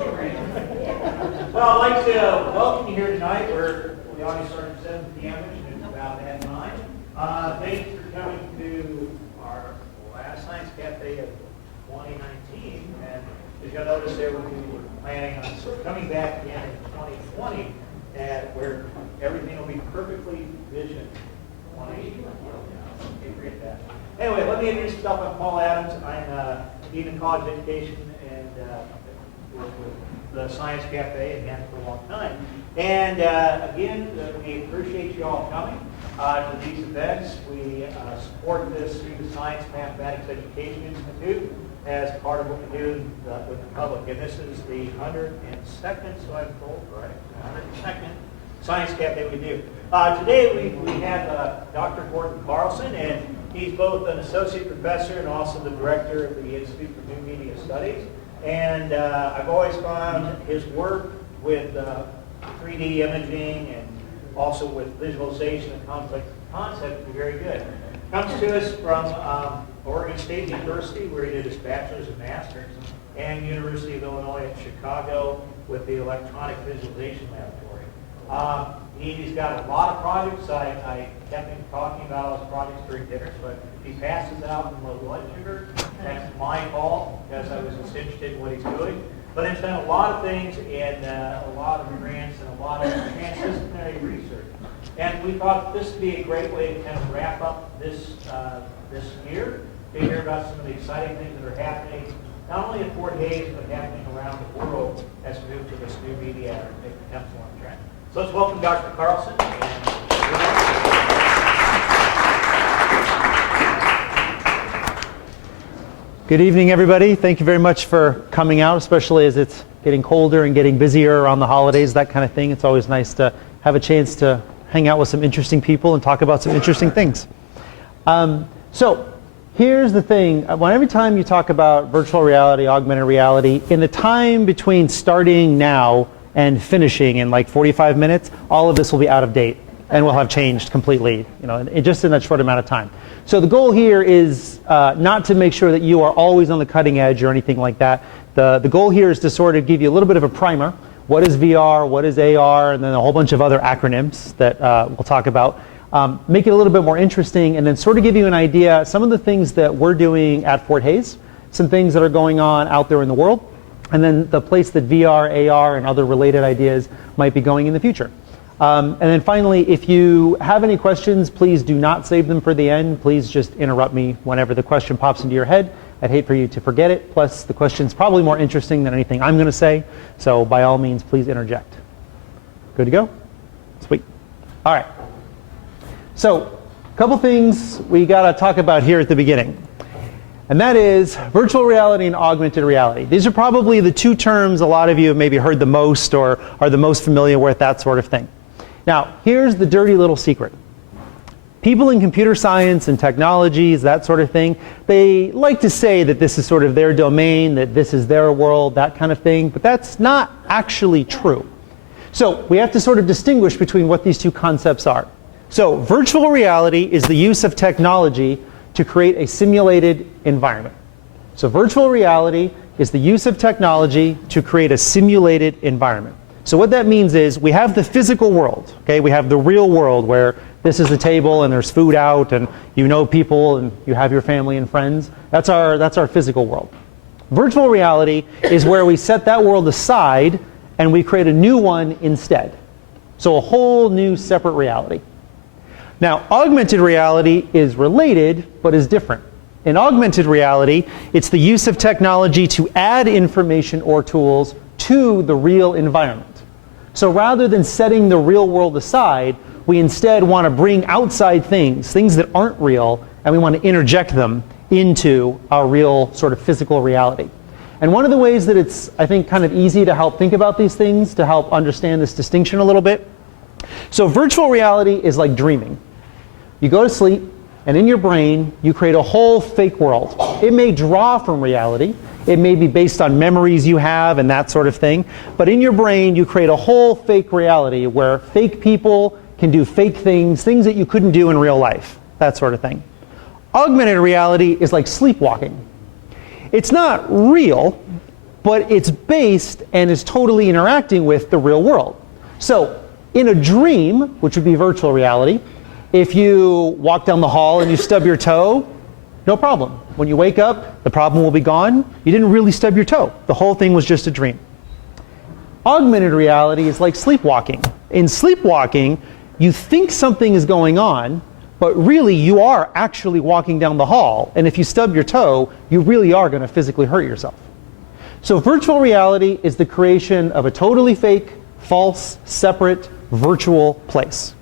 Well, I'd like to welcome you here tonight. We already started at 7 p.m. and it's about at 9. Thanks for coming to our last Science Cafe of 2019. And as you'll notice there, we were planning on coming back again in 2020, where everything will be perfectly vision 180. Anyway, let me introduce myself. I'm Paul Adams. I'm Dean of College Education and work with the Science Cafe again for a long time. And again, we appreciate you all coming to these events. We support this through the Science Mathematics Education Institute as part of what we do with the public. And this is the 102nd, so I'm told, right? 102nd Science Cafe we do. Today we have Dr. Gordon Carlson, and he's both an associate professor and also the director of the Institute for New Media Studies. And I've always found his work with 3D imaging and also with visualization and complex concepts to be very good. Comes to us from Oregon State University, where he did his bachelor's and master's, and University of Illinois at Chicago with the Electronic Visualization Laboratory. He's got a lot of projects. I kept him talking about all his projects during dinners, but he passes out in low blood sugar. That's my fault because I was just interested in what he's doing. But he's done a lot of things and a lot of grants and a lot of transdisciplinary research. And we thought this would be a great way to kind of wrap up this year, to hear about some of the exciting things that are happening, not only at Fort Hays, but happening around the world as we move to this new media and attempts on trend. So let's welcome Dr. Carlson. Good evening, everybody. Thank you very much for coming out, especially as it's getting colder and getting busier around the holidays, that kind of thing. It's always nice to have a chance to hang out with some interesting people and talk about some interesting things. So here's the thing. Every time you talk about virtual reality, augmented reality, in the time between starting now and finishing in like 45 minutes, all of this will be out of date and will have changed completely, just in that short amount of time. So the goal here is not to make sure that you are always on the cutting edge or anything like that. The goal here is to sort of give you a little bit of a primer. What is VR? What is AR? And then a whole bunch of other acronyms that we'll talk about. Make it a little bit more interesting, and then sort of give you an idea, some of the things that we're doing at Fort Hays, some things that are going on out there in the world, and then the place that VR, AR, and other related ideas might be going in the future. And then finally, if you have any questions, please do not save them for the end. Please just interrupt me whenever the question pops into your head. I'd hate for you to forget it. Plus, the question's probably more interesting than anything I'm going to say. So by all means, please interject. Good to go? Sweet. All right. So a couple things we got to talk about here at the beginning. And that is virtual reality and augmented reality. These are probably the two terms a lot of you have maybe heard the most or are the most familiar with, that sort of thing. Now, here's the dirty little secret. People in computer science and technologies, that sort of thing, they like to say that this is sort of their domain, that this is their world, that kind of thing, but that's not actually true. So we have to sort of distinguish between what these two concepts are. So virtual reality is the use of technology to create a simulated environment. So virtual reality is the use of technology to create a simulated environment. So what that means is we have the physical world, okay? We have the real world where this is the table and there's food out and you know people and you have your family and friends. That's our physical world. Virtual reality is where we set that world aside and we create a new one instead. So a whole new separate reality. Now, augmented reality is related, but is different. In augmented reality, it's the use of technology to add information or tools to the real environment. So rather than setting the real world aside, we instead want to bring outside things that aren't real, and we want to interject them into our real sort of physical reality. And one of the ways that it's, I think, kind of easy to help think about these things, to help understand this distinction a little bit. So virtual reality is like dreaming. You go to sleep, and in your brain, you create a whole fake world. It may draw from reality. It may be based on memories you have and that sort of thing. But in your brain, you create a whole fake reality where fake people can do fake things that you couldn't do in real life, that sort of thing. Augmented reality is like sleepwalking. It's not real, but it's based and is totally interacting with the real world. So in a dream, which would be virtual reality, if you walk down the hall and you stub your toe, no problem. When you wake up, the problem will be gone. You didn't really stub your toe. The whole thing was just a dream. Augmented reality is like sleepwalking. In sleepwalking, you think something is going on, but really you are actually walking down the hall. And if you stub your toe, you really are going to physically hurt yourself. So virtual reality is the creation of a totally fake, false, separate, virtual place.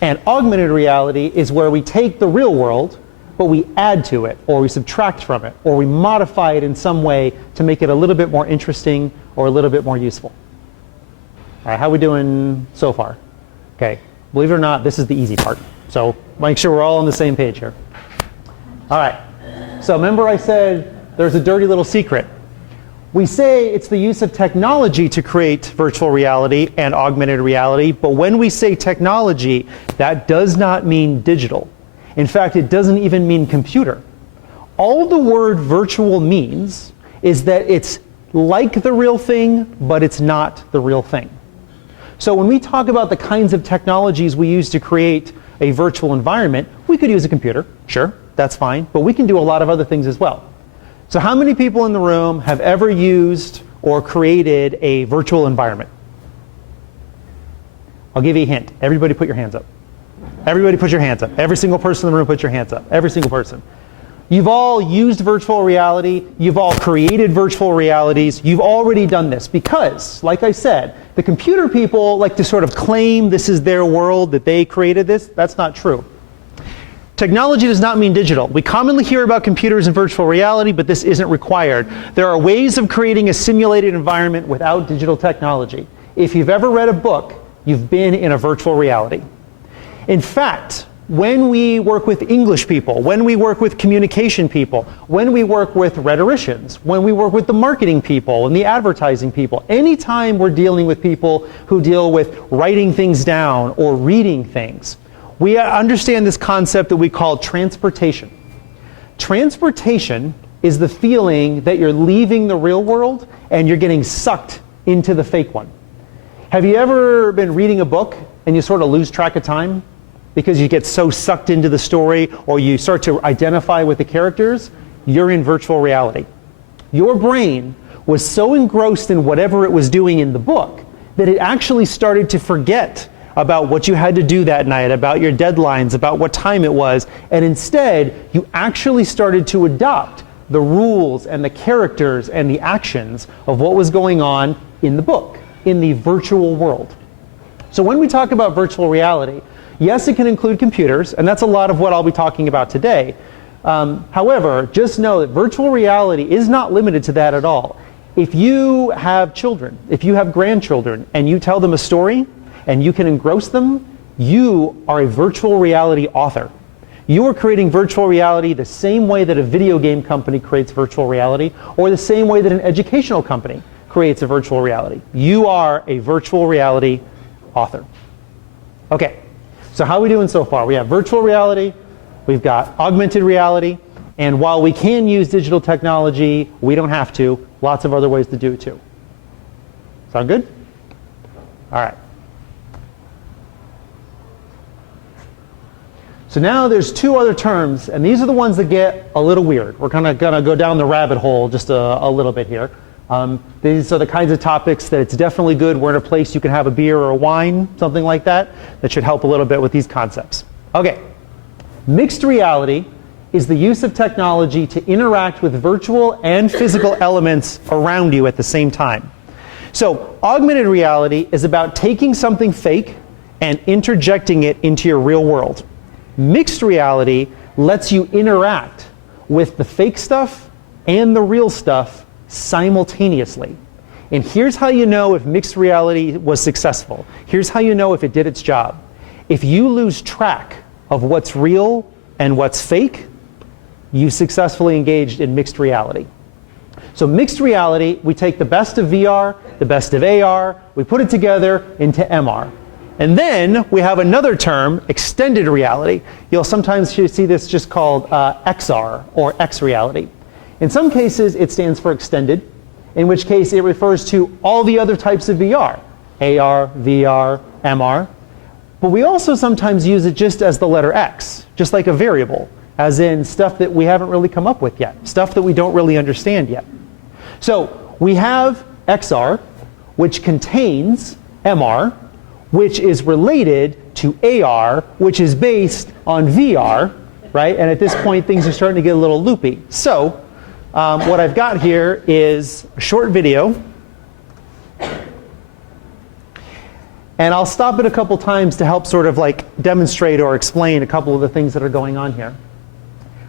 And augmented reality is where we take the real world, but we add to it, or we subtract from it, or we modify it in some way to make it a little bit more interesting or a little bit more useful. All right, how are we doing so far? Okay, believe it or not, this is the easy part. So make sure we're all on the same page here. All right, so remember I said there's a dirty little secret. We say it's the use of technology to create virtual reality and augmented reality, but when we say technology, that does not mean digital. In fact, it doesn't even mean computer. All the word virtual means is that it's like the real thing, but it's not the real thing. So when we talk about the kinds of technologies we use to create a virtual environment, we could use a computer, sure, that's fine, but we can do a lot of other things as well. So how many people in the room have ever used or created a virtual environment? I'll give you a hint. Everybody put your hands up. Everybody put your hands up. Every single person in the room put your hands up. Every single person. You've all used virtual reality. You've all created virtual realities. You've already done this because, like I said, the computer people like to sort of claim this is their world, that they created this. That's not true. Technology does not mean digital. We commonly hear about computers and virtual reality, but this isn't required. There are ways of creating a simulated environment without digital technology. If you've ever read a book, you've been in a virtual reality. In fact, when we work with English people, when we work with communication people, when we work with rhetoricians, when we work with the marketing people and the advertising people, anytime we're dealing with people who deal with writing things down or reading things, we understand this concept that we call transportation. Transportation is the feeling that you're leaving the real world and you're getting sucked into the fake one. Have you ever been reading a book and you sort of lose track of time because you get so sucked into the story or you start to identify with the characters? You're in virtual reality. Your brain was so engrossed in whatever it was doing in the book that it actually started to forget about what you had to do that night, about your deadlines, about what time it was, and instead you actually started to adopt the rules and the characters and the actions of what was going on in the book, in the virtual world. So when we talk about virtual reality, yes, it can include computers, and that's a lot of what I'll be talking about today. However, just know that virtual reality is not limited to that at all. If you have children, if you have grandchildren, and you tell them a story, and you can engross them, you are a virtual reality author. You are creating virtual reality the same way that a video game company creates virtual reality, or the same way that an educational company creates a virtual reality. You are a virtual reality author. Okay, so how are we doing so far? We have virtual reality, we've got augmented reality, and while we can use digital technology, we don't have to. Lots of other ways to do it too. Sound good? All right. So now there's two other terms, and these are the ones that get a little weird. We're kind of going to go down the rabbit hole just a little bit here. These are the kinds of topics that it's definitely good. We're in a place you can have a beer or a wine, something like that, that should help a little bit with these concepts. Okay, mixed reality is the use of technology to interact with virtual and physical elements around you at the same time. So augmented reality is about taking something fake and interjecting it into your real world. Mixed reality lets you interact with the fake stuff and the real stuff simultaneously. And here's how you know if mixed reality was successful. Here's how you know if it did its job. If you lose track of what's real and what's fake, you successfully engaged in mixed reality. So mixed reality, we take the best of VR, the best of AR, we put it together into MR. And then we have another term, extended reality. You'll sometimes see this just called XR, or X reality. In some cases, it stands for extended. in which case it refers to all the other types of VR, AR, VR, MR. But we also sometimes use it just as the letter X, just like a variable, as in stuff that we haven't really come up with yet, stuff that we don't really understand yet. So we have XR, which contains MR, which is related to AR, which is based on VR, right? And at this point, things are starting to get a little loopy. So what I've got here is a short video. And I'll stop it a couple times to help sort of like demonstrate or explain a couple of the things that are going on here.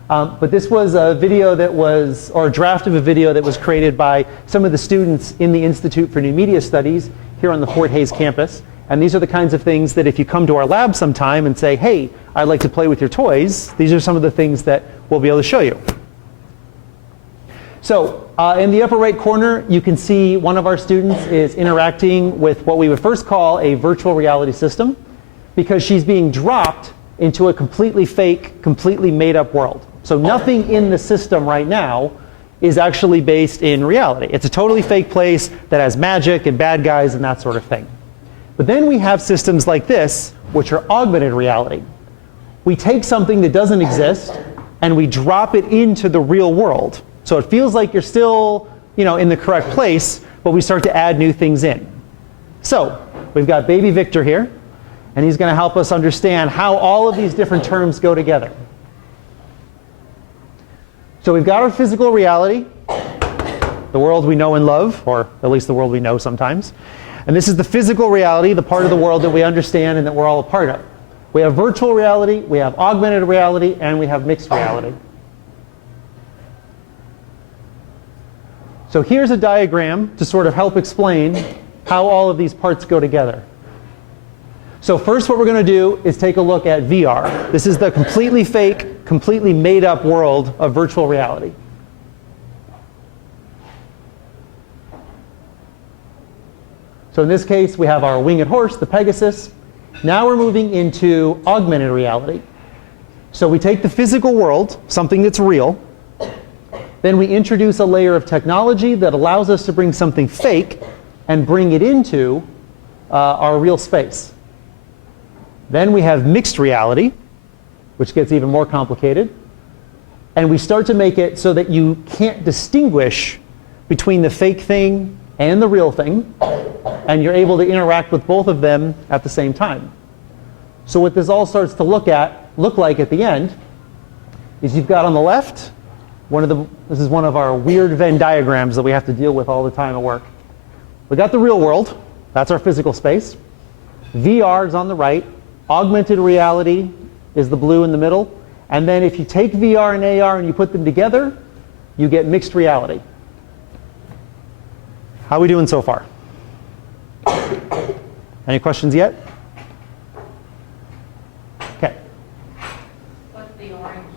But this was a video that was, or a draft of a video that was created by some of the students in the Institute for New Media Studies here on the Fort Hays campus. And these are the kinds of things that if you come to our lab sometime and say, hey, I'd like to play with your toys, these are some of the things that we'll be able to show you. So in the upper right corner, you can see one of our students is interacting with what we would first call a virtual reality system, because she's being dropped into a completely fake, completely made up world. So nothing in the system right now is actually based in reality. It's a totally fake place that has magic and bad guys and that sort of thing. But then we have systems like this, which are augmented reality. We take something that doesn't exist and we drop it into the real world. So it feels like you're still, in the correct place, but we start to add new things in. So we've got baby Victor here, and he's going to help us understand how all of these different terms go together. So we've got our physical reality, the world we know and love, or at least the world we know sometimes. And this is the physical reality, the part of the world that we understand and that we're all a part of. We have virtual reality, we have augmented reality, and we have mixed reality. So here's a diagram to sort of help explain how all of these parts go together. So first what we're going to do is take a look at VR. This is the completely fake, completely made up world of virtual reality. So in this case, we have our winged horse, the Pegasus. Now we're moving into augmented reality. So we take the physical world, something that's real, then we introduce a layer of technology that allows us to bring something fake and bring it into our real space. Then we have mixed reality, which gets even more complicated. And we start to make it so that you can't distinguish between the fake thing and the real thing, and you're able to interact with both of them at the same time. So what this all starts to look like at the end is you've got on the left, this is one of our weird Venn diagrams that we have to deal with all the time at work. We got the real world, that's our physical space. VR is on the right, augmented reality is the blue in the middle, and then if you take VR and AR and you put them together, you get mixed reality. How are we doing so far? Any questions yet? Okay. What's the orange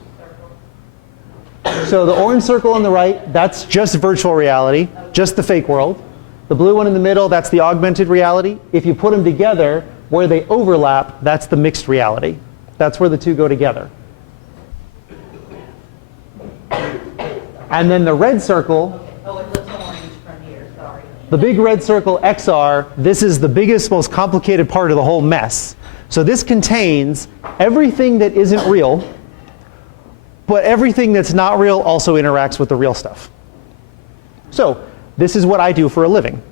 circle? So the orange circle on the right, that's just virtual reality, just the fake world. The blue one in the middle, that's the augmented reality. If you put them together, where they overlap, that's the mixed reality. That's where the two go together. And then the red circle, Oh, it looks orange from here, sorry. the big red circle, XR, this is the biggest, most complicated part of the whole mess. So this contains everything that isn't real, but everything that's not real also interacts with the real stuff. So this is what I do for a living.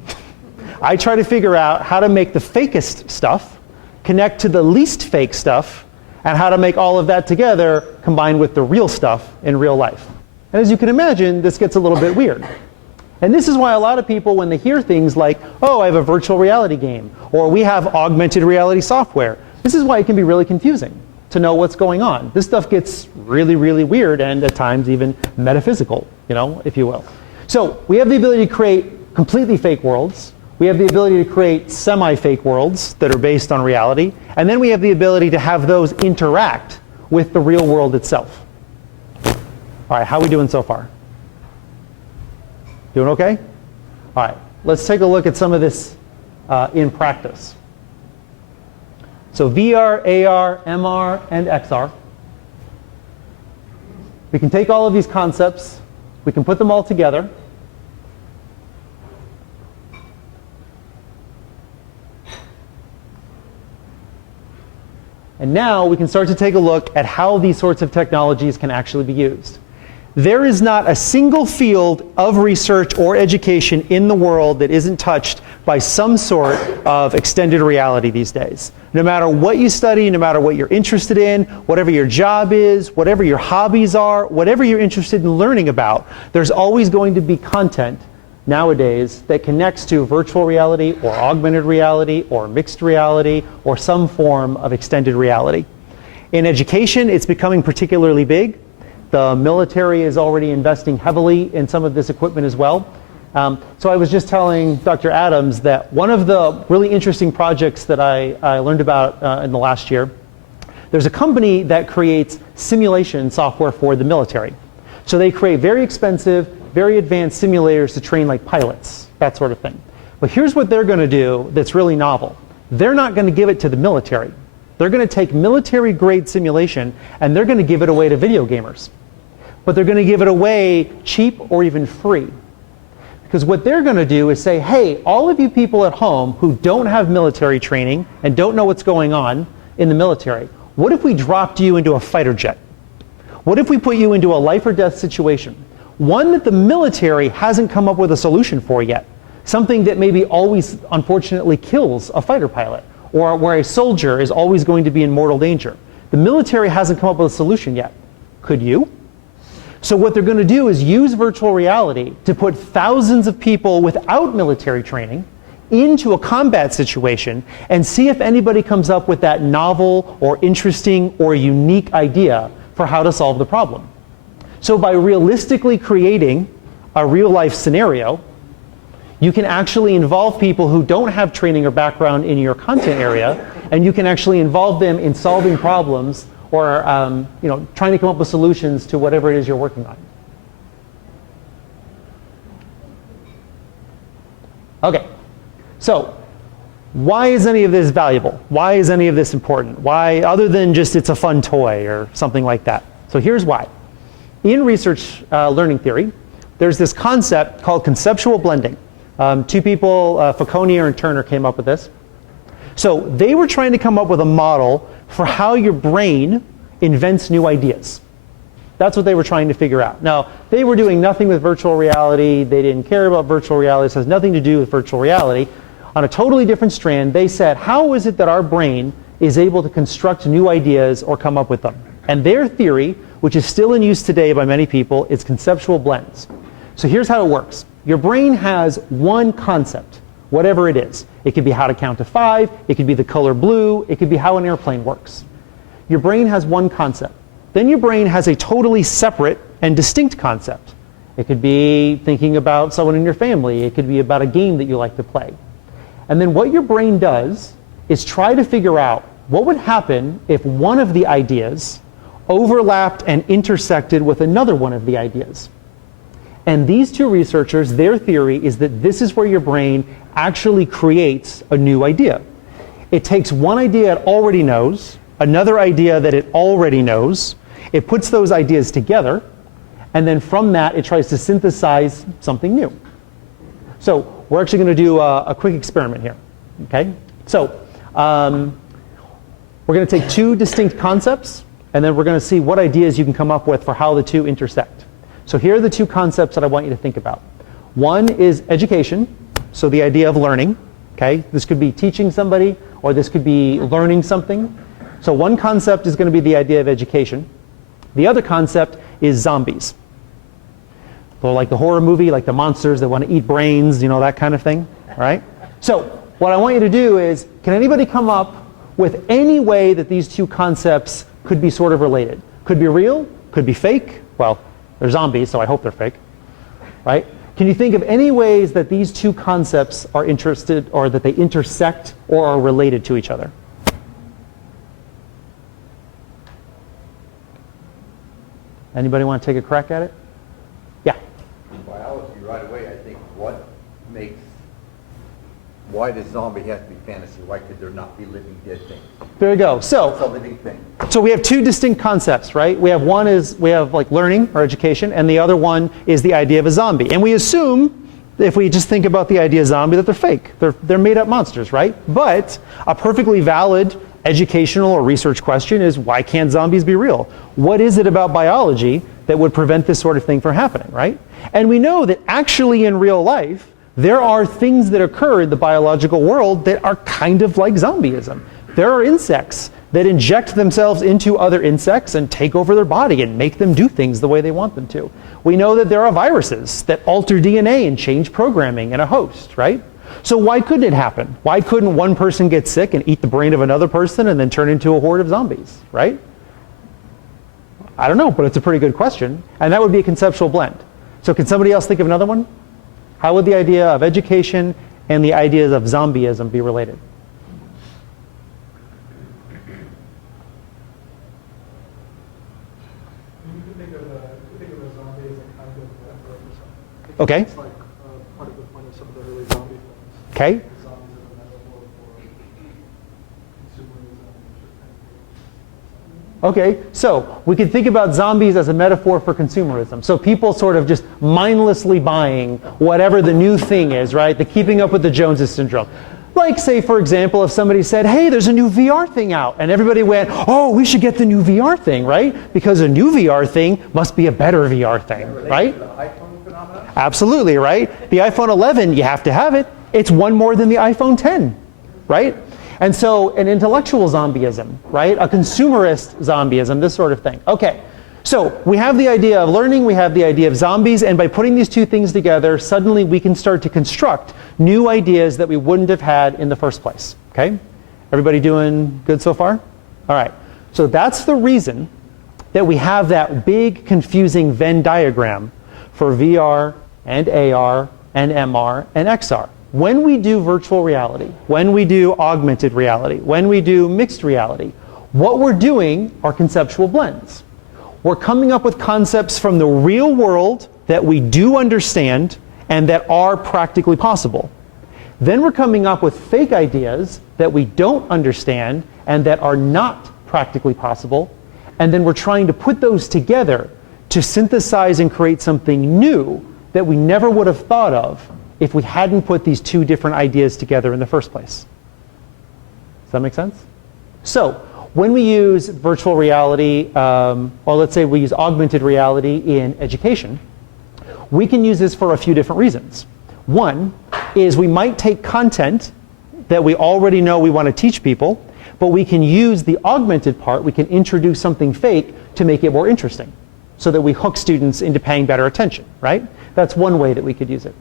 I try to figure out how to make the fakest stuff connect to the least fake stuff, and how to make all of that together combined with the real stuff in real life. And as you can imagine, this gets a little bit weird. And this is why a lot of people, when they hear things like, oh, I have a virtual reality game, or we have augmented reality software, this is why it can be really confusing to know what's going on. This stuff gets really, really weird and at times even metaphysical, if you will. So we have the ability to create completely fake worlds. We have the ability to create semi-fake worlds that are based on reality. And then we have the ability to have those interact with the real world itself. All right, how are we doing so far? Doing okay? All right, let's take a look at some of this in practice. So VR, AR, MR, and XR. We can take all of these concepts, we can put them all together, And now we can start to take a look at how these sorts of technologies can actually be used. There is not a single field of research or education in the world that isn't touched by some sort of extended reality these days. No matter what you study, no matter what you're interested in, whatever your job is, whatever your hobbies are, whatever you're interested in learning about, there's always going to be content nowadays that connects to virtual reality or augmented reality or mixed reality or some form of extended reality. In education, it's becoming particularly big. The military is already investing heavily in some of this equipment as well. So I was just telling Dr. Adams that one of the really interesting projects that I learned about in the last year, there's a company that creates simulation software for the military. So they create very expensive, very advanced simulators to train like pilots, that sort of thing. But here's what they're going to do that's really novel. They're not going to give it to the military. They're going to take military-grade simulation and they're going to give it away to video gamers. But they're going to give it away cheap or even free. Because what they're going to do is say, hey, all of you people at home who don't have military training and don't know what's going on in the military, what if we dropped you into a fighter jet? What if we put you into a life or death situation? One that the military hasn't come up with a solution for yet. Something that maybe always, unfortunately, kills a fighter pilot, or where a soldier is always going to be in mortal danger. The military hasn't come up with a solution yet. Could you? So what they're going to do is use virtual reality to put thousands of people without military training into a combat situation and see if anybody comes up with that novel or interesting or unique idea for how to solve the problem. So by realistically creating a real-life scenario, you can actually involve people who don't have training or background in your content area, and you can actually involve them in solving problems or trying to come up with solutions to whatever it is you're working on. Okay, so why is any of this valuable? Why is any of this important? Why, other than just it's a fun toy or something like that? So here's why. In research learning theory, there's this concept called conceptual blending. Two people, Falconier and Turner, came up with this. So they were trying to come up with a model for how your brain invents new ideas. That's what they were trying to figure out. Now, they were doing nothing with virtual reality. They didn't care about virtual reality. This has nothing to do with virtual reality. On a totally different strand, they said, how is it that our brain is able to construct new ideas or come up with them? And their theory, which is still in use today by many people, is conceptual blends. So here's how it works. Your brain has one concept, whatever it is. It could be how to count to 5, it could be the color blue, it could be how an airplane works. Your brain has one concept. Then your brain has a totally separate and distinct concept. It could be thinking about someone in your family, it could be about a game that you like to play. And then what your brain does is try to figure out what would happen if one of the ideas overlapped and intersected with another one of the ideas. And these two researchers, their theory is that this is where your brain actually creates a new idea. It takes one idea it already knows, another idea that it already knows, it puts those ideas together, and then from that it tries to synthesize something new. So we're actually going to do a quick experiment here. Okay? So we're going to take two distinct concepts, and then we're going to see what ideas you can come up with for how the two intersect. So here are the two concepts that I want you to think about. One is education, so the idea of learning. Okay? This could be teaching somebody, or this could be learning something. So one concept is going to be the idea of education. The other concept is zombies. So like the horror movie, like the monsters that want to eat brains, you know, that kind of thing. All right? So what I want you to do is, can anybody come up with any way that these two concepts could be sort of related? Could be real, could be fake. Well, they're zombies, so I hope they're fake. Right? Can you think of any ways that these two concepts are interested, or that they intersect or are related to each other? Anybody want to take a crack at it? Yeah. In biology, right away, I think why does zombie have to be fantasy? Why could there not be living dead things? There you go. It's a So living thing. we have two distinct concepts, right? We have like learning or education, and the other one is the idea of a zombie. And we assume, if we just think about the idea of zombie, that they're fake. They're made up monsters, right? But a perfectly valid educational or research question is, why can't zombies be real? What is it about biology that would prevent this sort of thing from happening, right? And we know that actually in real life, there are things that occur in the biological world that are kind of like zombieism. There are insects that inject themselves into other insects and take over their body and make them do things the way they want them to. We know that there are viruses that alter DNA and change programming in a host, right? So why couldn't it happen? Why couldn't one person get sick and eat the brain of another person and then turn into a horde of zombies, right? I don't know, but it's a pretty good question. And that would be a conceptual blend. So can somebody else think of another one? How would the idea of education and the ideas of zombieism be related? Okay. It's like part of the point of some of the early zombie films. Okay. Zombies as a metaphor for consumerism. Okay, so we can think about zombies as a metaphor for consumerism. So people sort of just mindlessly buying whatever the new thing is, right? The keeping up with the Joneses syndrome. Like, say, for example, if somebody said, hey, there's a new VR thing out, and everybody went, oh, we should get the new VR thing, right? Because a new VR thing must be a better VR thing, right? The iPhone phenomenon? Absolutely, right? The iPhone 11, you have to have it. It's one more than the iPhone 10, right? And so an intellectual zombieism, right? A consumerist zombieism, this sort of thing. Okay, so we have the idea of learning, we have the idea of zombies, and by putting these two things together, suddenly we can start to construct new ideas that we wouldn't have had in the first place, okay? Everybody doing good so far? All right, so that's the reason that we have that big confusing Venn diagram for VR and AR and MR and XR. When we do virtual reality, when we do augmented reality, when we do mixed reality, what we're doing are conceptual blends. We're coming up with concepts from the real world that we do understand and that are practically possible. Then we're coming up with fake ideas that we don't understand and that are not practically possible. And then we're trying to put those together to synthesize and create something new that we never would have thought of if we hadn't put these two different ideas together in the first place. Does that make sense? So when we use virtual reality, or let's say we use augmented reality in education, we can use this for a few different reasons. One is we might take content that we already know we want to teach people, but we can use the augmented part, we can introduce something fake to make it more interesting so that we hook students into paying better attention, right? That's one way that we could use it.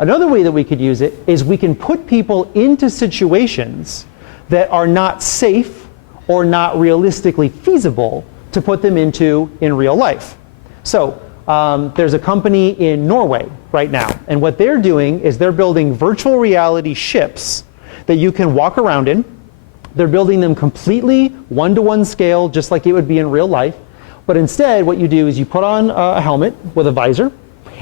Another way that we could use it is we can put people into situations that are not safe or not realistically feasible to put them into in real life. So there's a company in Norway right now, and what they're doing is they're building virtual reality ships that you can walk around in. They're building them completely one-to-one scale, just like it would be in real life. But instead, what you do is you put on a helmet with a visor,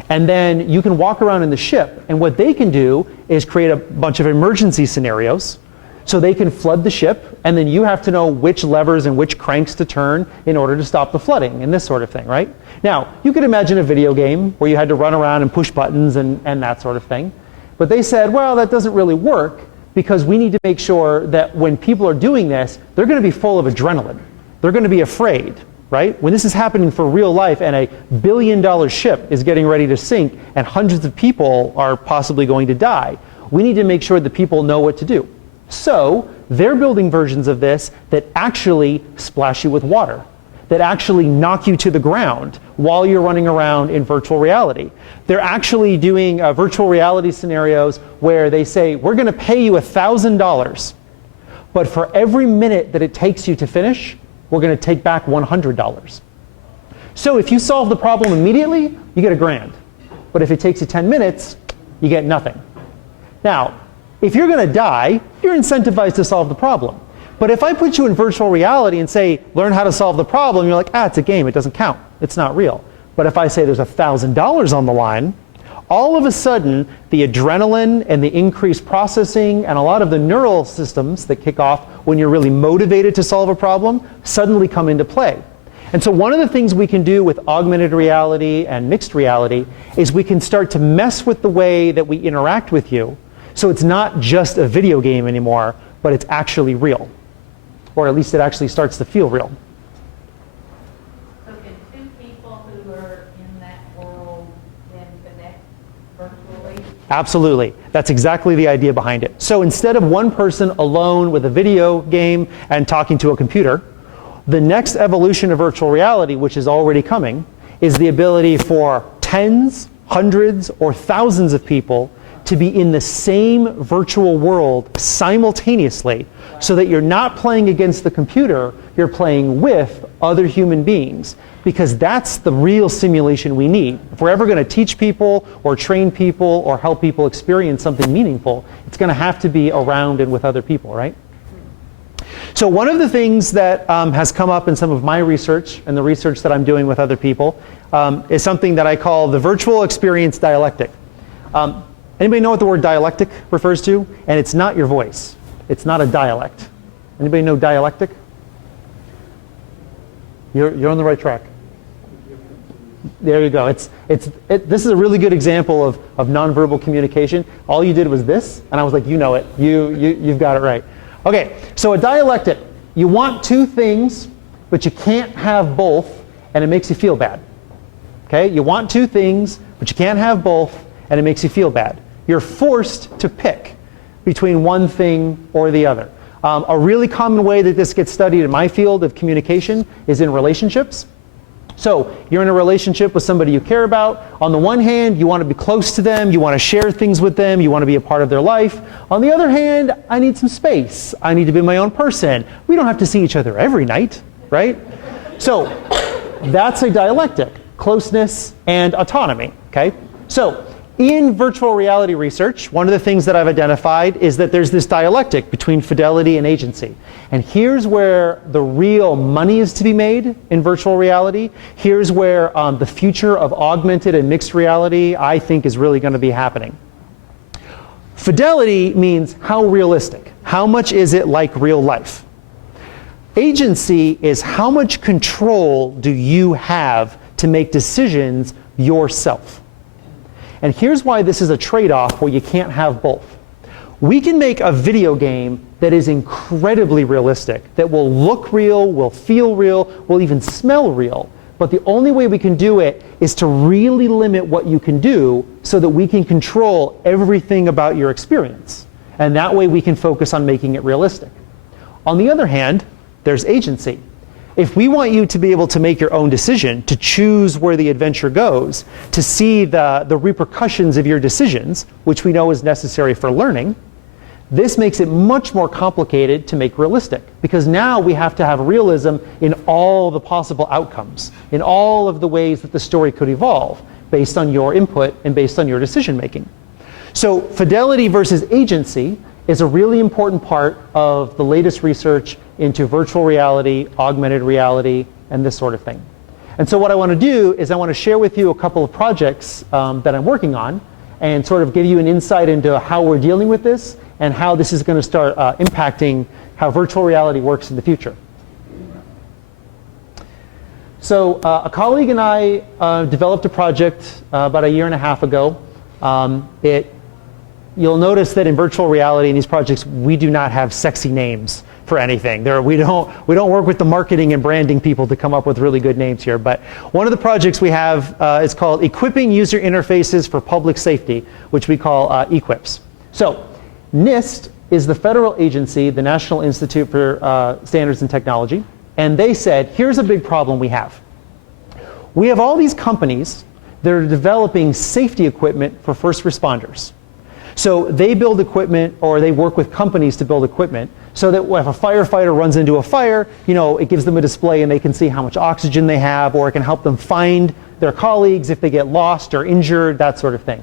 and then you can walk around in the ship. And what they can do is create a bunch of emergency scenarios. So they can flood the ship, and then you have to know which levers and which cranks to turn in order to stop the flooding and this sort of thing, right? Now, you could imagine a video game where you had to run around and push buttons and that sort of thing. But they said, well, that doesn't really work because we need to make sure that when people are doing this, they're going to be full of adrenaline. They're going to be afraid, right? When this is happening for real life and a billion-dollar ship is getting ready to sink and hundreds of people are possibly going to die, we need to make sure that people know what to do. So they're building versions of this that actually splash you with water, that actually knock you to the ground while you're running around in virtual reality. They're actually doing virtual reality scenarios where they say, we're going to pay you $1,000, but for every minute that it takes you to finish, we're going to take back $100. So if you solve the problem immediately, you get $1,000. But if it takes you 10 minutes, you get nothing. Now, if you're going to die, you're incentivized to solve the problem. But if I put you in virtual reality and say, learn how to solve the problem, you're like, it's a game, it doesn't count. It's not real. But if I say there's $1,000 on the line, all of a sudden, the adrenaline and the increased processing and a lot of the neural systems that kick off when you're really motivated to solve a problem suddenly come into play. And so one of the things we can do with augmented reality and mixed reality is we can start to mess with the way that we interact with you. So it's not just a video game anymore, but it's actually real. or at least it actually starts to feel real. So can two people who are in that world then connect virtually? Absolutely. That's exactly the idea behind it. So instead of one person alone with a video game and talking to a computer, the next evolution of virtual reality, which is already coming, is the ability for tens, hundreds, or thousands of people to be in the same virtual world simultaneously, so that you're not playing against the computer, you're playing with other human beings, because that's the real simulation we need. If we're ever going to teach people or train people or help people experience something meaningful, it's going to have to be around and with other people, right? So one of the things that has come up in some of my research and the research that I'm doing with other people is something that I call the virtual experience dialectic. Anybody know what the word dialectic refers to? And it's not your voice. It's not a dialect. Anybody know dialectic? You're on the right track. There you go. This is a really good example of nonverbal communication. All you did was this, and I was like, you know it. You've got it right. Okay, so a dialectic. You want two things, but you can't have both, and it makes you feel bad. Okay, you want two things, but you can't have both, and it makes you feel bad. You're forced to pick between one thing or the other. A really common way that this gets studied in my field of communication is in relationships. So you're in a relationship with somebody you care about. On the one hand, you want to be close to them, you want to share things with them, you want to be a part of their life. On the other hand, I need some space. I need to be my own person. We don't have to see each other every night, right? So that's a dialectic, closeness and autonomy, okay? So in virtual reality research, one of the things that I've identified is that there's this dialectic between fidelity and agency. And here's where the real money is to be made in virtual reality. Here's where the future of augmented and mixed reality, I think, is really going to be happening. Fidelity means how realistic. How much is it like real life? Agency is how much control do you have to make decisions yourself? And here's why this is a trade-off where you can't have both. We can make a video game that is incredibly realistic, that will look real, will feel real, will even smell real. But the only way we can do it is to really limit what you can do so that we can control everything about your experience. And that way we can focus on making it realistic. On the other hand, there's agency. If we want you to be able to make your own decision, to choose where the adventure goes, to see the repercussions of your decisions, which we know is necessary for learning, this makes it much more complicated to make realistic, because now we have to have realism in all the possible outcomes, in all of the ways that the story could evolve based on your input and based on your decision making. So fidelity versus agency is a really important part of the latest research into virtual reality, augmented reality, and this sort of thing. And so what I want to do is I want to share with you a couple of projects that I'm working on and sort of give you an insight into how we're dealing with this and how this is going to start impacting how virtual reality works in the future. So a colleague and I developed a project about a year and a half ago. You'll notice that in virtual reality in these projects, we do not have sexy names for anything. We don't work with the marketing and branding people to come up with really good names here. But one of the projects we have is called Equipping User Interfaces for Public Safety, which we call EQUIPS. So NIST is the federal agency, the National Institute for Standards and Technology, and they said, here's a big problem we have. We have all these companies that are developing safety equipment for first responders. So they build equipment, or they work with companies to build equipment, so that if a firefighter runs into a fire, it gives them a display and they can see how much oxygen they have, or it can help them find their colleagues if they get lost or injured, that sort of thing.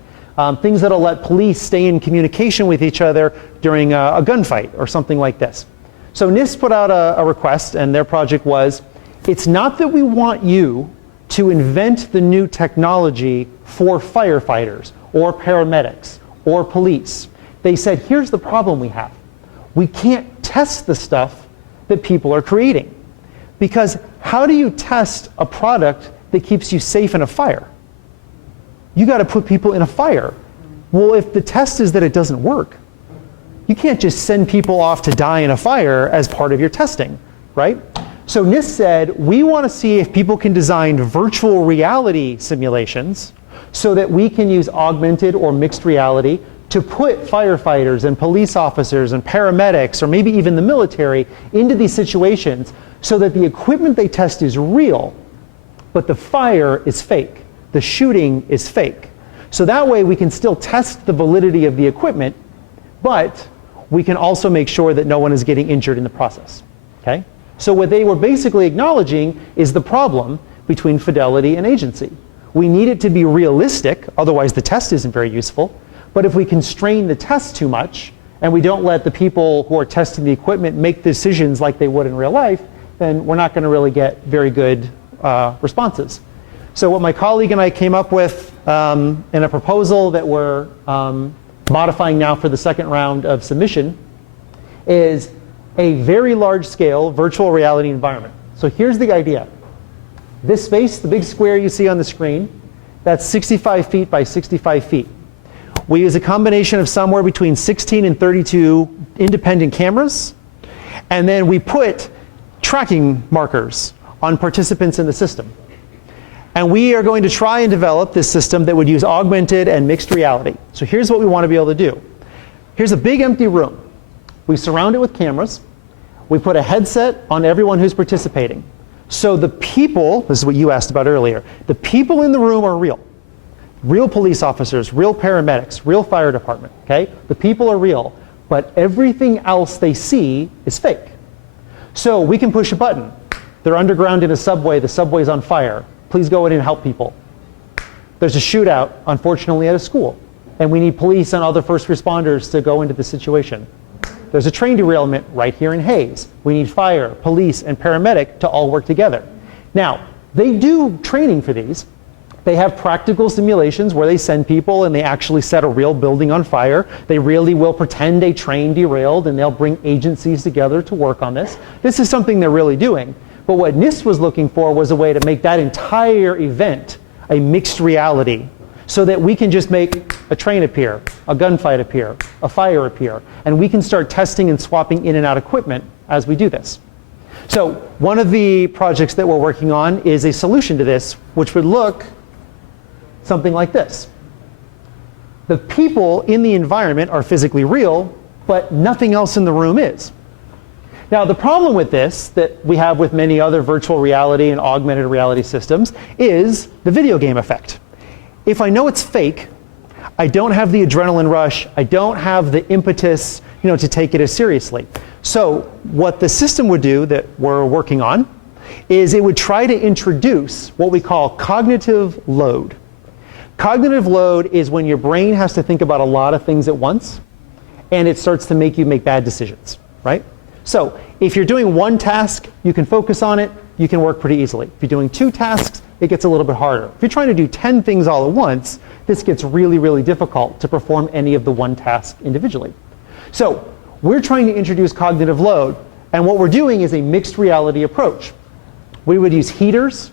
Things that'll let police stay in communication with each other during a gunfight or something like this. So NIST put out a request, and their project was, it's not that we want you to invent the new technology for firefighters or paramedics or police. They said, here's the problem we have. We can't test the stuff that people are creating. Because how do you test a product that keeps you safe in a fire? You got to put people in a fire. Well, if the test is that it doesn't work, you can't just send people off to die in a fire as part of your testing, right? So NIST said, we want to see if people can design virtual reality simulations so that we can use augmented or mixed reality to put firefighters and police officers and paramedics, or maybe even the military, into these situations so that the equipment they test is real, but the fire is fake. The shooting is fake. So that way we can still test the validity of the equipment, but we can also make sure that no one is getting injured in the process, okay? So what they were basically acknowledging is the problem between fidelity and agency. We need it to be realistic, otherwise the test isn't very useful. But if we constrain the test too much, and we don't let the people who are testing the equipment make decisions like they would in real life, then we're not going to really get very good responses. So what my colleague and I came up with in a proposal that we're modifying now for the second round of submission is a very large scale virtual reality environment. So here's the idea. This space, the big square you see on the screen, that's 65 feet by 65 feet. We use a combination of somewhere between 16 and 32 independent cameras, and then we put tracking markers on participants in the system. And we are going to try and develop this system that would use augmented and mixed reality. So here's what we want to be able to do. Here's a big empty room. We surround it with cameras. We put a headset on everyone who's participating. So the people, this is what you asked about earlier, the people in the room are real. Real police officers, real paramedics, real fire department, okay? The people are real, but everything else they see is fake. So we can push a button. They're underground in a subway, the subway's on fire. Please go in and help people. There's a shootout, unfortunately, at a school, and we need police and other first responders to go into the situation. There's a train derailment right here in Hayes. We need fire, police, and paramedic to all work together. Now, they do training for these. They have practical simulations where they send people and they actually set a real building on fire. They really will pretend a train derailed, and they'll bring agencies together to work on this. This is something they're really doing. But what NIST was looking for was a way to make that entire event a mixed reality so that we can just make a train appear, a gunfight appear, a fire appear, and we can start testing and swapping in and out equipment as we do this. So one of the projects that we're working on is a solution to this, which would look something like this. The people in the environment are physically real, but nothing else in the room is. Now, the problem with this that we have with many other virtual reality and augmented reality systems is the video game effect. If I know it's fake, I don't have the adrenaline rush, I don't have the impetus, to take it as seriously. So what the system would do that we're working on is it would try to introduce what we call cognitive load. Cognitive load is when your brain has to think about a lot of things at once, and it starts to make you make bad decisions, right? So if you're doing one task, you can focus on it, you can work pretty easily. If you're doing two tasks, it gets a little bit harder. If you're trying to do 10 things all at once, this gets really, really difficult to perform any of the one task individually. So we're trying to introduce cognitive load, and what we're doing is a mixed reality approach. We would use heaters,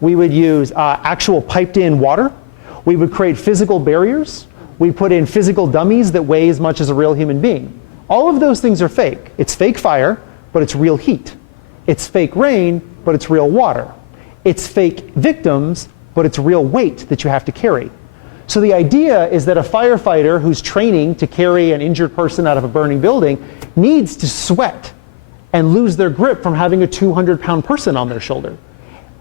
we would use actual piped in water, we would create physical barriers, we put in physical dummies that weigh as much as a real human being. All of those things are fake. It's fake fire, but it's real heat. It's fake rain, but it's real water. It's fake victims, but it's real weight that you have to carry. So the idea is that a firefighter who's training to carry an injured person out of a burning building needs to sweat and lose their grip from having a 200-pound person on their shoulder.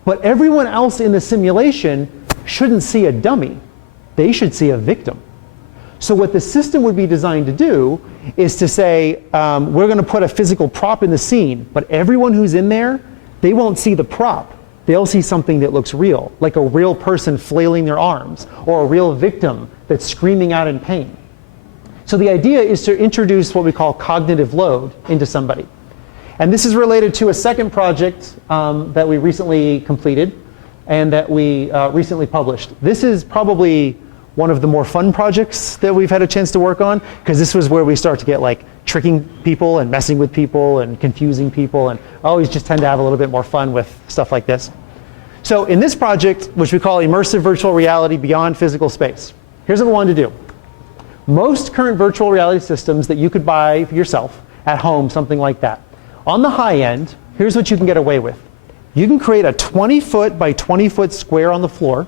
But everyone else in the simulation shouldn't see a dummy. They should see a victim. So what the system would be designed to do is to say, we're going to put a physical prop in the scene, but everyone who's in there, they won't see the prop. They'll see something that looks real, like a real person flailing their arms, or a real victim that's screaming out in pain. So the idea is to introduce what we call cognitive load into somebody. And this is related to a second project that we recently completed and that we recently published. This is probably one of the more fun projects that we've had a chance to work on, because this was where we start to get like tricking people and messing with people and confusing people, and I always just tend to have a little bit more fun with stuff like this. So in this project, which we call Immersive Virtual Reality Beyond Physical Space, here's what we wanted to do. Most current virtual reality systems that you could buy for yourself at home, something like that. On the high end, here's what you can get away with. You can create a 20-foot by 20-foot square on the floor,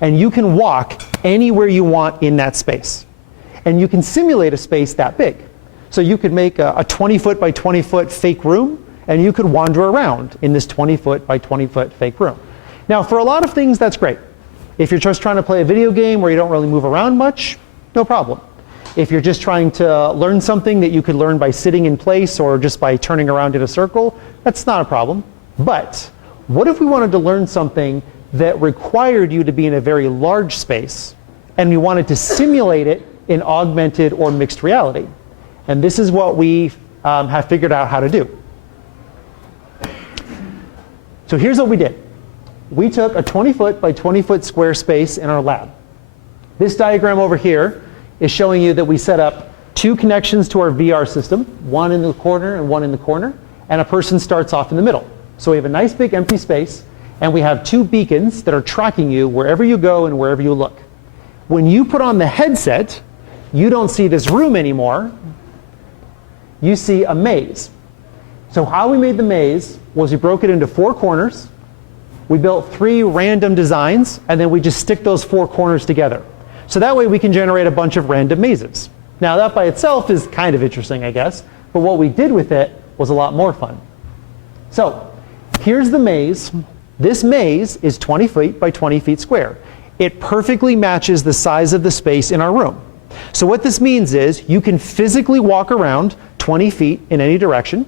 and you can walk anywhere you want in that space. And you can simulate a space that big. So you could make a 20-foot by 20-foot fake room, and you could wander around in this 20-foot by 20-foot fake room. Now, for a lot of things, that's great. If you're just trying to play a video game where you don't really move around much, no problem. If you're just trying to learn something that you could learn by sitting in place or just by turning around in a circle, that's not a problem. But what if we wanted to learn something that required you to be in a very large space, and we wanted to simulate it in augmented or mixed reality? And this is what we have figured out how to do. So here's what we did. We took a 20-foot by 20-foot square space in our lab. This diagram over here is showing you that we set up 2 connections to our VR system, one in the corner and one in the corner, and a person starts off in the middle. So we have a nice big empty space, and we have 2 beacons that are tracking you wherever you go and wherever you look. When you put on the headset, you don't see this room anymore. You see a maze. So how we made the maze was we broke it into 4 corners. We built 3 random designs, and then we just stick those 4 corners together. So that way we can generate a bunch of random mazes. Now that by itself is kind of interesting, I guess, but what we did with it was a lot more fun. So here's the maze. This maze is 20 feet by 20 feet square. It perfectly matches the size of the space in our room. So what this means is you can physically walk around 20 feet in any direction,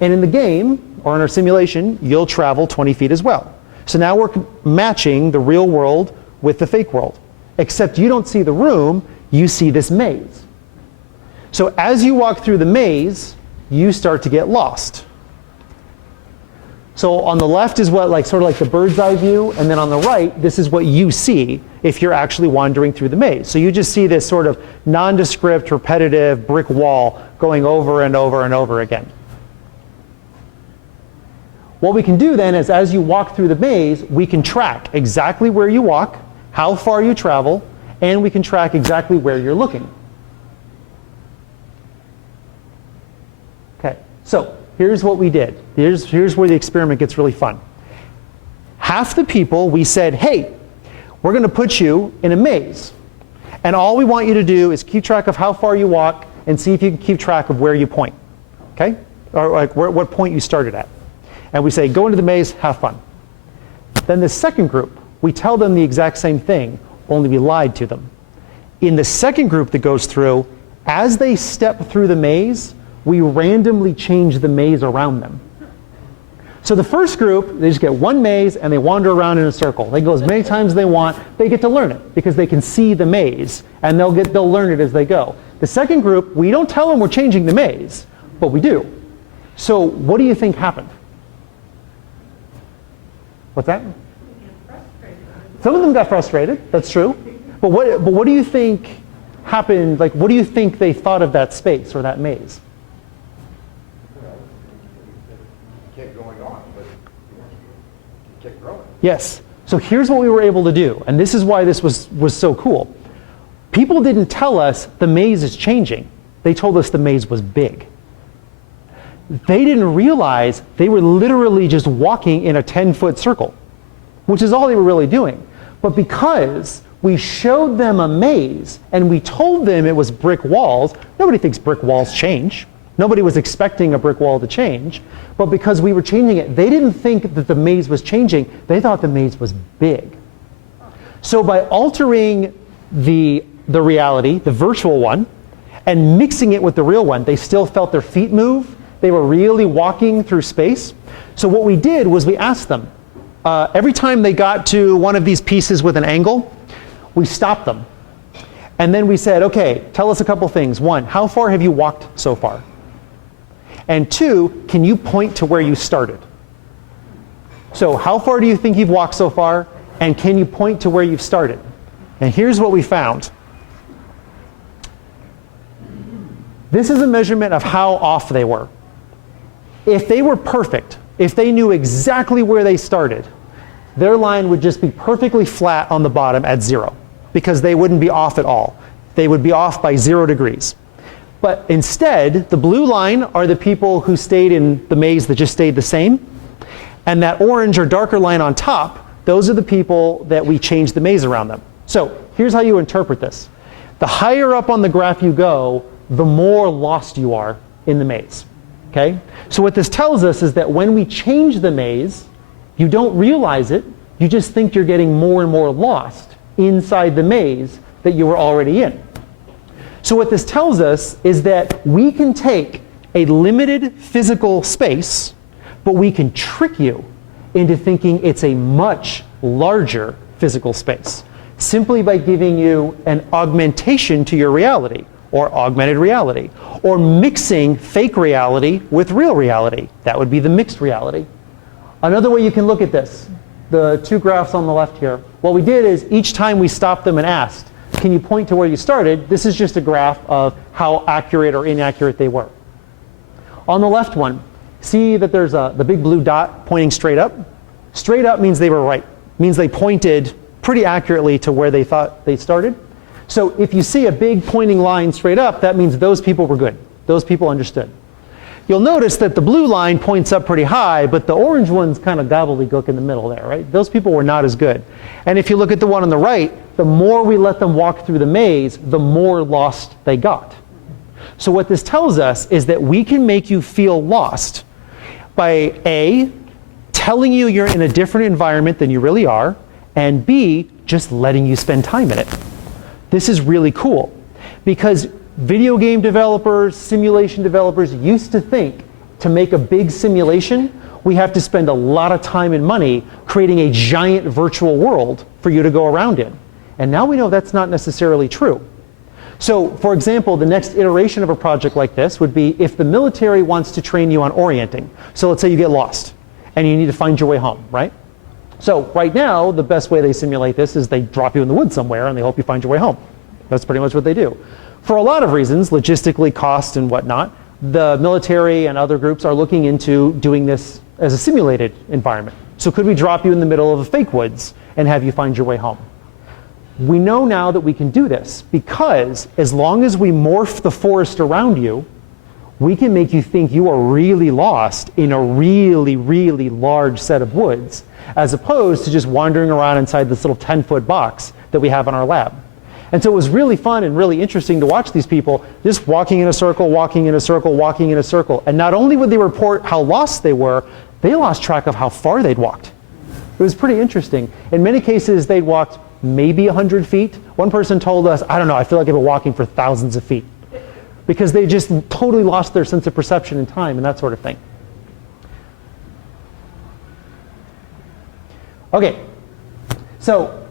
and in the game, or in our simulation, you'll travel 20 feet as well. So now we're matching the real world with the fake world. Except you don't see the room, you see this maze. So as you walk through the maze, you start to get lost. So on the left is what, sort of like the bird's eye view, and then on the right, this is what you see if you're actually wandering through the maze. So you just see this sort of nondescript, repetitive brick wall going over and over and over again. What we can do then is, as you walk through the maze, we can track exactly where you walk, how far you travel, and we can track exactly where you're looking. Okay, so here's what we did. Here's where the experiment gets really fun. Half the people, we said, hey, we're going to put you in a maze. And all we want you to do is keep track of how far you walk and see if you can keep track of where you point. Okay? Or what point you started at. And we say, go into the maze, have fun. Then the second group, we tell them the exact same thing, only we lied to them. In the second group that goes through, as they step through the maze, we randomly change the maze around them. So the first group, they just get one maze and they wander around in a circle. They go as many times as they want. They get to learn it because they can see the maze, and they'll learn it as they go. The second group, we don't tell them we're changing the maze, but we do. So what do you think happened? What's that? Some of them got frustrated, that's true. But what do you think happened? What do you think they thought of that space or that maze? Kept going on, but it kept growing. Yes. So here's what we were able to do, and this is why this was so cool. People didn't tell us the maze is changing. They told us the maze was big. They didn't realize they were literally just walking in a 10-foot circle, which is all they were really doing. But because we showed them a maze and we told them it was brick walls, nobody thinks brick walls change. Nobody was expecting a brick wall to change. But because we were changing it, they didn't think that the maze was changing. They thought the maze was big. So by altering the reality, the virtual one, and mixing it with the real one, they still felt their feet move. They were really walking through space. So what we did was we asked them, every time they got to one of these pieces with an angle, we stopped them. And then we said, okay, tell us a couple things. 1, how far have you walked so far? And 2, can you point to where you started? So how far do you think you've walked so far? And can you point to where you've started? And here's what we found. This is a measurement of how off they were. If they were perfect, if they knew exactly where they started, their line would just be perfectly flat on the bottom at 0, because they wouldn't be off at all. they would be off by 0 degrees. But instead, the blue line are the people who stayed in the maze that just stayed the same. And that orange or darker line on top, those are the people that we changed the maze around them. So here's how you interpret this. The higher up on the graph you go, the more lost you are in the maze. Okay? So what this tells us is that when we change the maze, you don't realize it. You just think you're getting more and more lost inside the maze that you were already in. So what this tells us is that we can take a limited physical space, but we can trick you into thinking it's a much larger physical space, simply by giving you an augmentation to your reality, or augmented reality, or mixing fake reality with real reality. That would be the mixed reality. Another way you can look at this, the two graphs on the left here, what we did is each time we stopped them and asked, can you point to where you started? This is just a graph of how accurate or inaccurate they were. On the left one, see that there's the big blue dot pointing straight up? Straight up means they were right. Means they pointed pretty accurately to where they thought they started. So if you see a big pointing line straight up, that means those people were good. Those people understood. You'll notice that the blue line points up pretty high, but the orange one's kind of gobbledygook in the middle there, right? Those people were not as good. And if you look at the one on the right, the more we let them walk through the maze, the more lost they got. So what this tells us is that we can make you feel lost by A, telling you you're in a different environment than you really are, and B, just letting you spend time in it. This is really cool because video game developers, simulation developers used to think to make a big simulation, we have to spend a lot of time and money creating a giant virtual world for you to go around in. And now we know that's not necessarily true. So, for example, the next iteration of a project like this would be if the military wants to train you on orienting. So let's say you get lost and you need to find your way home, right? So right now, the best way they simulate this is they drop you in the woods somewhere and they hope you find your way home. That's pretty much what they do. For a lot of reasons, logistically, cost and whatnot, the military and other groups are looking into doing this as a simulated environment. So could we drop you in the middle of a fake woods and have you find your way home? We know now that we can do this because as long as we morph the forest around you, we can make you think you are really lost in a really, really large set of woods, as opposed to just wandering around inside this little 10-foot box that we have in our lab. And so it was really fun and really interesting to watch these people just walking in a circle, walking in a circle, walking in a circle. And not only would they report how lost they were, they lost track of how far they'd walked. It was pretty interesting. In many cases, they'd walked maybe 100 feet. One person told us, I don't know, I feel like I've been walking for thousands of feet. Because they just totally lost their sense of perception and time and that sort of thing. Okay, so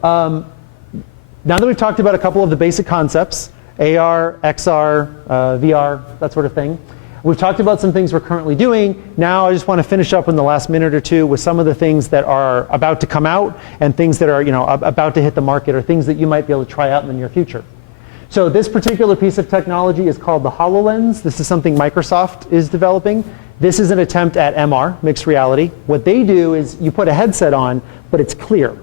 now that we've talked about a couple of the basic concepts, AR, XR, VR, that sort of thing, we've talked about some things we're currently doing. Now I just want to finish up in the last minute or two with some of the things that are about to come out and things that are about to hit the market or things that you might be able to try out in the near future. So this particular piece of technology is called the HoloLens. This is something Microsoft is developing. This is an attempt at MR, mixed reality. What they do is you put a headset on, but it's clear.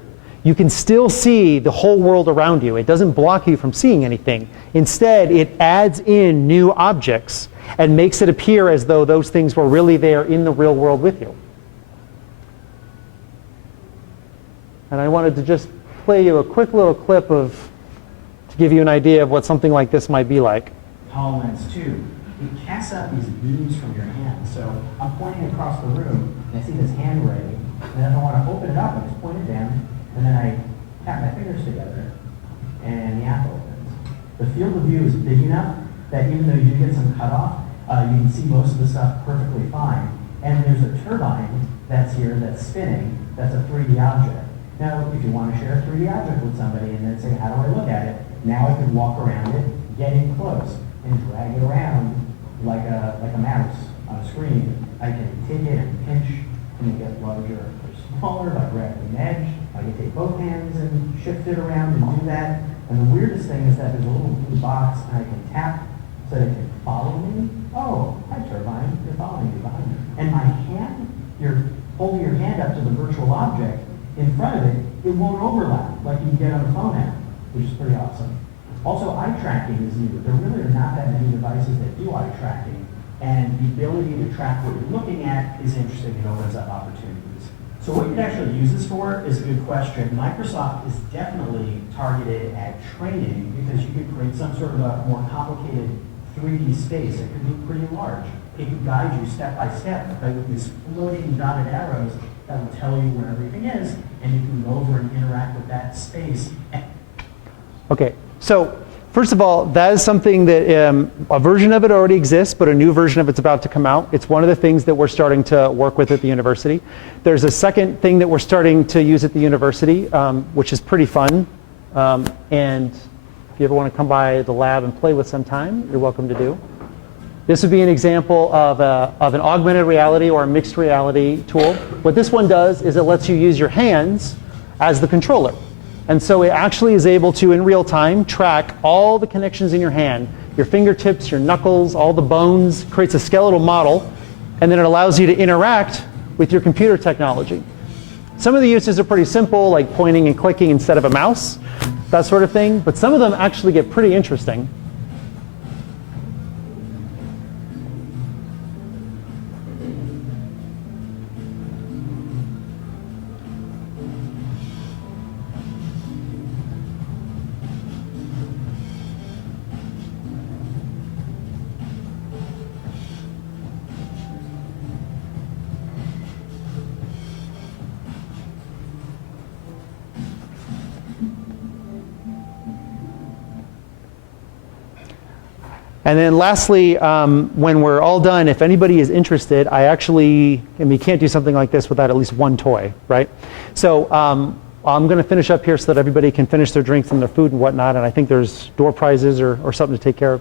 You can still see the whole world around you. It doesn't block you from seeing anything. Instead, it adds in new objects and makes it appear as though those things were really there in the real world with you. And I wanted to just play you a quick little clip to give you an idea of what something like this might be like. HoloLens 2, it casts out these beams from your hand. So I'm pointing across the room, and I see this hand ray, and then I want to open it up, I just point it down, and then I tap my fingers together, and the app opens. The field of view is big enough that even though you get some cutoff, you can see most of the stuff perfectly fine. And there's a turbine that's here that's spinning, that's a 3D object. Now, if you want to share a 3D object with somebody and then say, how do I look at it? Now I can walk around it, get in close, and drag it around like a mouse on a screen. I can take it and pinch to make it larger or smaller by grabbing an edge. I can take both hands and shift it around and do that. And the weirdest thing is that there's a little blue box and I can tap so that it can follow me. Oh, hi turbine, you're following me behind me. And my hand, you're holding your hand up to the virtual object in front of it, it won't overlap like you can get on a phone app, which is pretty awesome. Also, eye tracking is new. There really are not that many devices that do eye tracking, and the ability to track what you're looking at is interesting and opens up opportunities. So what you'd actually use this for is a good question. Microsoft is definitely targeted at training because you could create some sort of a more complicated 3D space. It could be pretty large. It could guide you step by step with these floating dotted arrows that will tell you where everything is, and you can go over and interact with that space. Okay, so first of all, that is something that a version of it already exists, but a new version of it's about to come out. It's one of the things that we're starting to work with at the university. There's a second thing that we're starting to use at the university, which is pretty fun. And if you ever want to come by the lab and play with sometime, you're welcome to do. This would be an example of an augmented reality or a mixed reality tool. What this one does is it lets you use your hands as the controller. And so it actually is able to, in real time, track all the connections in your hand, your fingertips, your knuckles, all the bones, creates a skeletal model, and then it allows you to interact with your computer technology. Some of the uses are pretty simple, like pointing and clicking instead of a mouse, that sort of thing, but some of them actually get pretty interesting. And then lastly, when we're all done, if anybody is interested, and we can't do something like this without at least one toy, right? So I'm going to finish up here so that everybody can finish their drinks and their food and whatnot, and I think there's door prizes or something to take care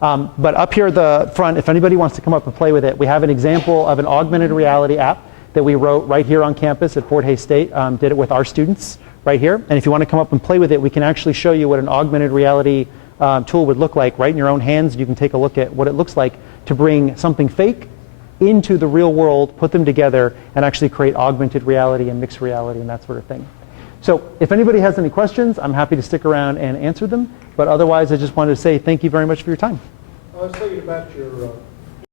of. But up here at the front, if anybody wants to come up and play with it, we have an example of an augmented reality app that we wrote right here on campus at Fort Hays State, did it with our students right here. And if you want to come up and play with it, we can actually show you what an augmented reality tool would look like right in your own hands. You can take a look at what it looks like to bring something fake into the real world, put them together, and actually create augmented reality and mixed reality and that sort of thing. So if anybody has any questions, I'm happy to stick around and answer them. But otherwise, I just wanted to say thank you very much for your time. I was thinking about your